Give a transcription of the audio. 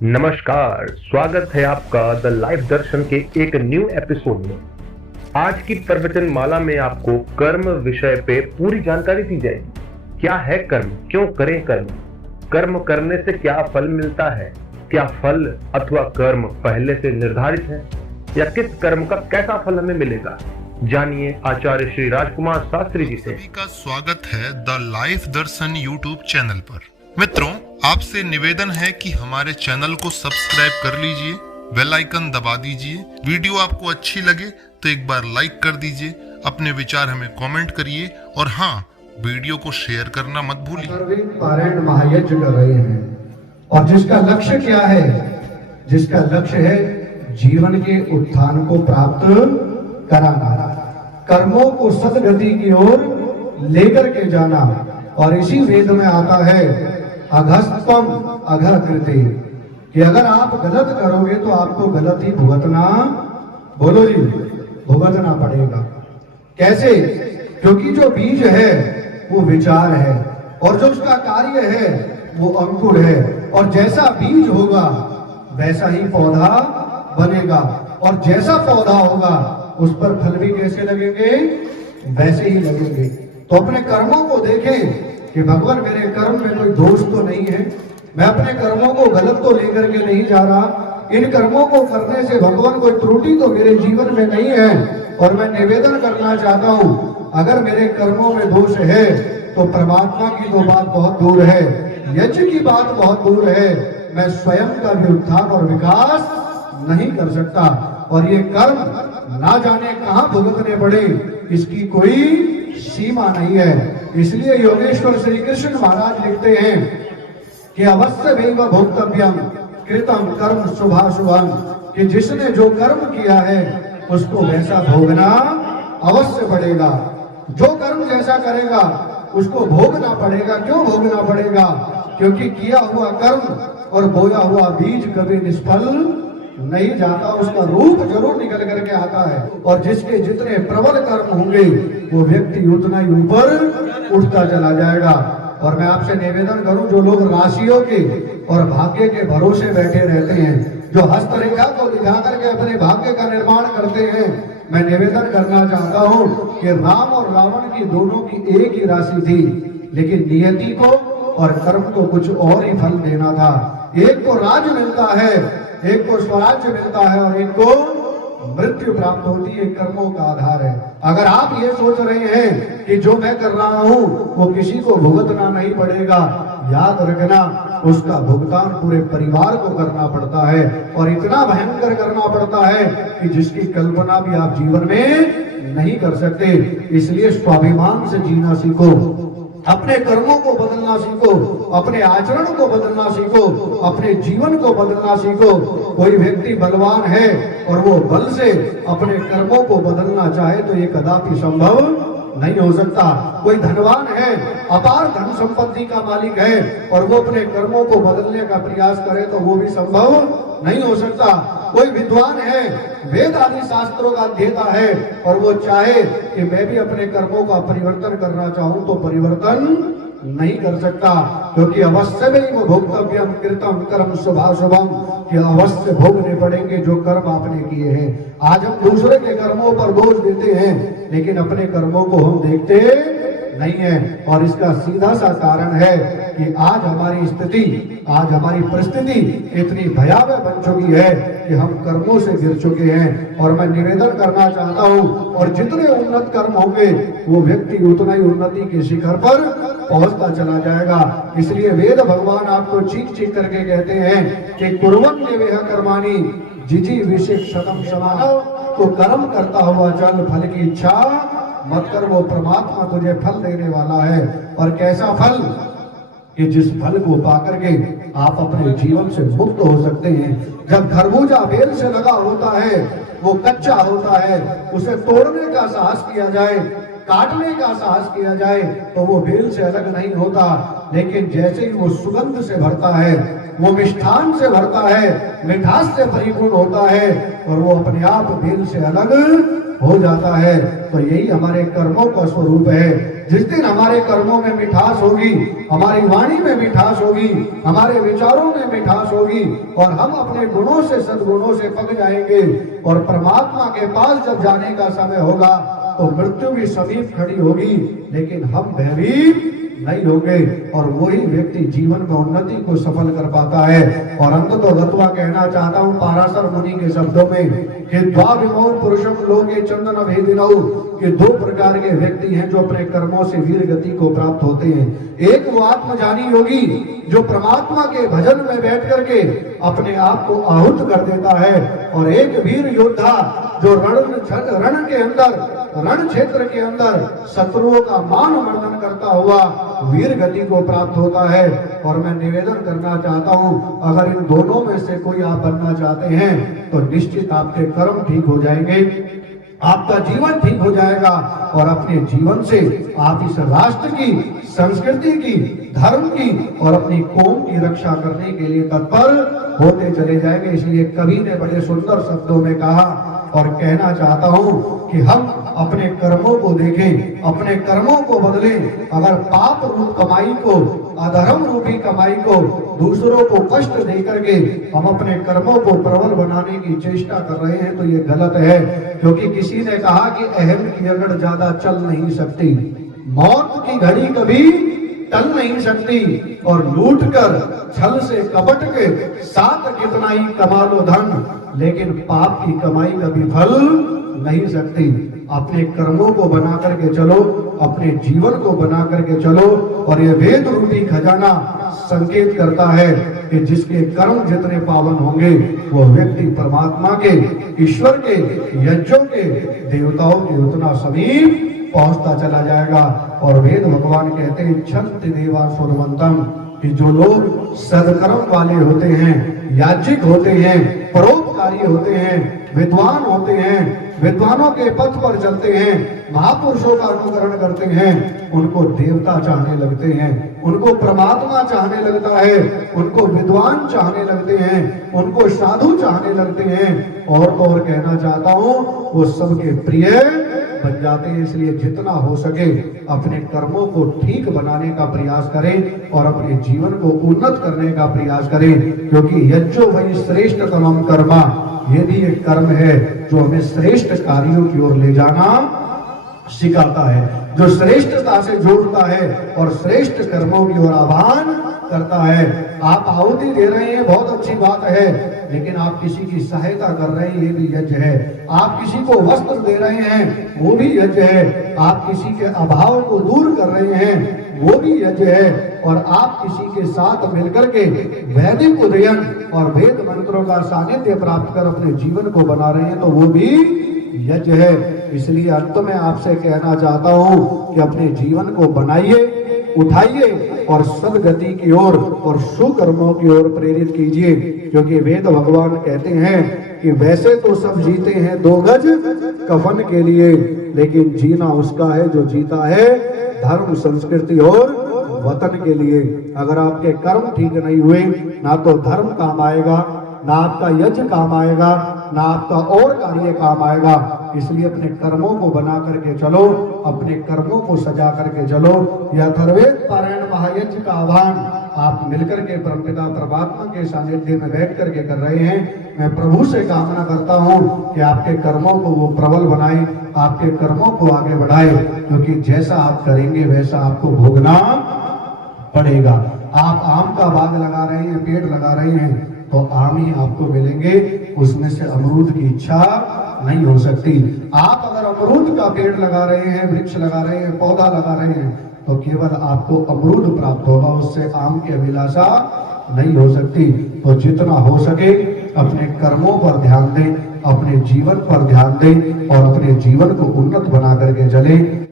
नमस्कार, स्वागत है आपका द लाइफ दर्शन के एक न्यू एपिसोड में। आज की प्रवचन माला में आपको कर्म विषय पे पूरी जानकारी दी जाएगी। क्या है कर्म, क्यों करें कर्म, कर्म करने से क्या फल मिलता है, क्या फल अथवा कर्म पहले से निर्धारित है या किस कर्म का कैसा फल हमें मिलेगा। जानिए आचार्य श्री राजकुमार शास्त्री जी से। सभी का स्वागत है the life Darshan YouTube channel पर। मित्रों, आपसे निवेदन है कि हमारे चैनल को सब्सक्राइब कर लीजिए, बेल आइकन दबा दीजिए। वीडियो आपको अच्छी लगे तो एक बार लाइक कर दीजिए, अपने विचार हमें कमेंट करिए और हाँ, वीडियो को शेयर करना मत भूलिए। पारायण महायज्ञ कर रहे हैं और जिसका लक्ष्य क्या है? जिसका लक्ष्य है जीवन के उत्थान को प्राप्त कराना, कर्मों को सदगति की ओर लेकर के जाना। और इसी वेद में आता है अघस्तम अघकृते, कि अगर आप गलत करोगे तो आपको गलत ही भुगतना, बोलो जी, भुगतना पड़ेगा। कैसे? क्योंकि जो बीज है वो विचार है और जो उसका कार्य है वो अंकुर है, और जैसा बीज होगा वैसा ही पौधा बनेगा, और जैसा पौधा होगा उस पर फल भी कैसे लगेंगे? वैसे ही लगेंगे। तो अपने कर्मों को देखें कि भगवान मेरे कर्म में कोई दोष तो नहीं है, मैं अपने कर्मों को गलत तो लेकर के नहीं जा रहा, इन कर्मों को करने से भगवान कोई त्रुटि तो मेरे जीवन में नहीं है। और मैं निवेदन करना चाहता हूँ, अगर मेरे कर्मों में दोष है तो परमात्मा की तो बात बहुत दूर है, यज्ञ की बात बहुत दूर है, मैं स्वयं का भी उत्थान और विकास नहीं कर सकता। और ये कर्म ना जाने कहां भुगतने पड़े, इसकी कोई सीमा नहीं है। इसलिए योगेश्वर श्री कृष्ण महाराज लिखते हैं कि अवश्य वैव भोक्तव्यम कृतम कर्म शुभाशुभम, कि जिसने जो कर्म किया है उसको वैसा भोगना अवश्य पड़ेगा। जो कर्म जैसा करेगा उसको भोगना पड़ेगा। क्यों भोगना पड़ेगा? क्योंकि किया हुआ कर्म और बोया हुआ बीज कभी निष्फल नहीं जाता, उसका रूप जरूर निकल करके आता है। और जिसके जितने प्रबल कर्म होंगे वो व्यक्ति उतना ही ऊपर उठता चला जाएगा। और मैं आपसे निवेदन करूं, जो लोग राशियों के और भाग्य के भरोसे बैठे रहते हैं, जो हस्तरेखा को दिखा करके अपने भाग्य का निर्माण करते हैं, मैं निवेदन करना चाहता हूं कि राम और रावण की दोनों की एक ही राशि थी, लेकिन नियति को और कर्म को कुछ और ही फल देना था। एक को राज मिलता है, एक को स्वराज्य मिलता है और एक को मृत्यु प्राप्त होती है। कर्मों का आधार है। अगर आप ये सोच रहे हैं कि जो मैं कर रहा हूं वो किसी को भुगतना नहीं पड़ेगा, याद रखना, उसका भुगतान पूरे परिवार को करना पड़ता है, और इतना भयंकर करना पड़ता है कि जिसकी कल्पना भी आप जीवन में नहीं कर सकते। इसलिए स्वाभिमान से जीना सीखो, अपने कर्मों को बदलना सीखो, अपने आचरण को बदलना सीखो, अपने जीवन को बदलना सीखो। कोई व्यक्ति बलवान है और वो बल से अपने कर्मों को बदलना चाहे तो ये कदापि संभव नहीं हो सकता। कोई धनवान है, अपार धन संपत्ति का मालिक है, और वो अपने कर्मों को बदलने का प्रयास करे तो वो भी संभव नहीं हो सकता। कोई विद्वान है, वेद आदि शास्त्रों का अध्येता है, और वो चाहे कि मैं भी अपने कर्मों का परिवर्तन करना चाहूं तो परिवर्तन नहीं कर सकता, क्योंकि अवश्य में वो भोक्तव्यम कृतम कर्म शुभाशुभम, कि अवश्य भोगने पड़ेंगे जो कर्म आपने किए हैं। आज हम दूसरे के कर्मों पर दोष देते हैं, लेकिन अपने कर्मों को हम देखते नहीं है। और इसका सीधा सा कारण है कि आज हमारी स्थिति, आज हमारी परिस्थिति इतनी भयावह बन चुकी है कि हम कर्मों से गिर चुके हैं। और मैं निवेदन करना चाहता हूं, और जितने उन्नत कर्म होंगे वो व्यक्ति उतना ही उन्नति के शिखर पर पहुंचता चला जाएगा। इसलिए वेद भगवान आपको चीख चीख करके कहते हैं कि कुर्वन् नेवेह कर्माणि जिजी विशिक्षतम समाह, तो कर्म करता हुआ चल, फल की इच्छा मत कर, वो परमात्मा तुझे फल देने वाला है। और कैसा फल? कि जिस फल को पाकर के आप अपने जीवन से मुक्त हो सकते हैं। जब खरबूजा बेल से लगा होता है, वो कच्चा होता है, उसे तोड़ने का साहस किया जाए, काटने का साहस किया जाए तो वो बेल से अलग नहीं होता। लेकिन जैसे ही वो सुगंध से भरता है, वो मिष्ठान से भरता है, मिठास से परिपूर्ण होता है, और वो अपने आप बेल से अलग हो जाता है। तो यही हमारे कर्मों का स्वरूप है। जिस दिन हमारे कर्मों में मिठास होगी, हमारी वाणी में मिठास होगी, हमारे विचारों में मिठास होगी और हम अपने गुणों से सद्गुणों से पक जाएंगे और परमात्मा के पास जब जाने का समय होगा तो मृत्यु भी समीप खड़ी होगी, लेकिन हम भयभीत नहीं होंगे और वही व्यक्ति जीवन में उन्नति को सफल कर पाता है। और अंत तो गत्वा कहना चाहता हूँ पाराशर मुनि के शब्दों में कि द्वाविमौ पुरुषम लोके चंदन भेदिनौ, कि दो प्रकार के व्यक्ति हैं जो अपने कर्मों से वीर गति को प्राप्त होते हैं। एक वो आत्मजानी योगी जो परमात्मा के भजन में बैठ करके अपने आप को आहुत कर देता है, और एक वीर योद्धा जो रण के अंदर, रण क्षेत्र के अंदर शत्रुओं का मान मर्दन करता हुआ वीर गति को प्राप्त होता है। और मैं निवेदन करना चाहता हूं, अगर इन दोनों में से कोई आप बनना चाहते हैं तो निश्चित आपके कर्म ठीक हो जाएंगे, आपका जीवन ठीक हो जाएगा और अपने जीवन से आप इस राष्ट्र की, संस्कृति की, धर्म की और अपनी कौम की रक्षा करने के लिए तत्पर होते चले जाएंगे। इसलिए कवि ने बड़े सुंदर शब्दों में कहा और कहना चाहता हूं कि हम अपने कर्मों को देखें, अपने कर्मों को बदलें। अगर पाप रूप कमाई को, अधर्म रूपी कमाई को, दूसरों को कष्ट दे करके हम अपने कर्मों को प्रबल बनाने की चेष्टा कर रहे हैं तो ये गलत है। क्योंकि किसी ने कहा कि अहम की अगर ज्यादा चल नहीं सकती, मौत की घड़ी कभी टल नहीं सकती, और लूट कर, छल से, कपट के साथ कितना ही कमा लो धन, लेकिन पाप की कमाई कभी फल नहीं सकती। अपने कर्मों को बना करके चलो, अपने जीवन को बना करके चलो, और ये वेद रूपी खजाना संकेत करता है कि जिसके कर्म जितने पावन होंगे वो व्यक्ति परमात्मा के, ईश्वर के, यज्ञों के, देवताओं के उतना समीप पहुंचता चला जाएगा। और वेद भगवान कहते हैं छंति देवा सुरवंतम, कि जो लोग सदकर्म वाले होते हैं, याज्ञिक होते हैं, परोपकारी होते हैं, विद्वान होते हैं, विद्वानों के पथ पर चलते हैं, महापुरुषों का अनुकरण करते हैं, उनको देवता चाहने लगते हैं, उनको परमात्मा चाहने लगता है, उनको विद्वान चाहने लगते हैं, उनको साधु चाहने लगते हैं। और कहना चाहता हूं वो सबके प्रिय बन जाते हैं। इसलिए जितना हो सके अपने कर्मों को ठीक बनाने का प्रयास करें और अपने जीवन को उन्नत करने का प्रयास करें, क्योंकि यज्ञो वही श्रेष्ठ तमम कर्मा, ये भी एक कर्म है जो हमें श्रेष्ठ कार्यों की ओर ले जाना सिखाता है, जो श्रेष्ठता से जोड़ता है और श्रेष्ठ कर्मों की ओर आह्वान करता है। आप आहुति दे रहे हैं, बहुत अच्छी बात है, लेकिन आप किसी की सहायता कर रहे हैं, ये भी यज्ञ है। आप किसी को वस्त्र दे रहे हैं, वो भी यज्ञ है। आप किसी के अभाव को दूर कर रहे हैं, वो भी यज्ञ है। और आप किसी के साथ मिलकर के वैदिक उदयन और वेद मंत्रों का सानिध्य प्राप्त कर अपने जीवन को बना रहे हैं, तो वो भी यज्ञ है। इसलिए अंत में आपसे कहना चाहता हूं कि अपने जीवन को बनाइए, उठाइए और सदगति की ओर और सुकर्मों की ओर प्रेरित कीजिए। क्योंकि वेद भगवान कहते हैं कि वैसे तो सब जीते हैं 2 गज कफन के लिए, लेकिन जीना उसका है जो जीता है धर्म, संस्कृति और वतन के लिए। अगर आपके कर्म ठीक नहीं हुए, ना तो धर्म काम आएगा, ना आपका यज्ञ काम आएगा, ना आपका और कार्य काम आएगा। इसलिए अपने कर्मों को बना करके चलो, अपने कर्मों को सजा करके चलो। यह अथर्ववेद पारायण महायज्ञ का आह्वान आप मिलकर के परमपिता परमात्मा के सानिध्य में बैठ करके कर रहे हैं। मैं प्रभु से कामना करता हूं कि आपके कर्मों को वो प्रबल बनाए, आपके कर्मों को आगे बढ़ाए, क्योंकि जैसा आप करेंगे वैसा आपको भोगना पड़ेगा। आप आम का बाग लगा रहे हैं, पेड़ लगा रहे हैं, तो आम ही आपको मिलेंगे, उसमें से अमरूद की इच्छा नहीं हो सकती। आप अगर अमरूद का पेड़ लगा रहे हैं, वृक्ष लगा रहे हैं, पौधा लगा रहे हैं, तो केवल आपको अमरूद प्राप्त होगा, उससे आम की अभिलाषा नहीं हो सकती। तो जितना हो सके अपने कर्मों पर ध्यान दें, अपने जीवन पर ध्यान दें और अपने जीवन को उन्नत बना करके चलें।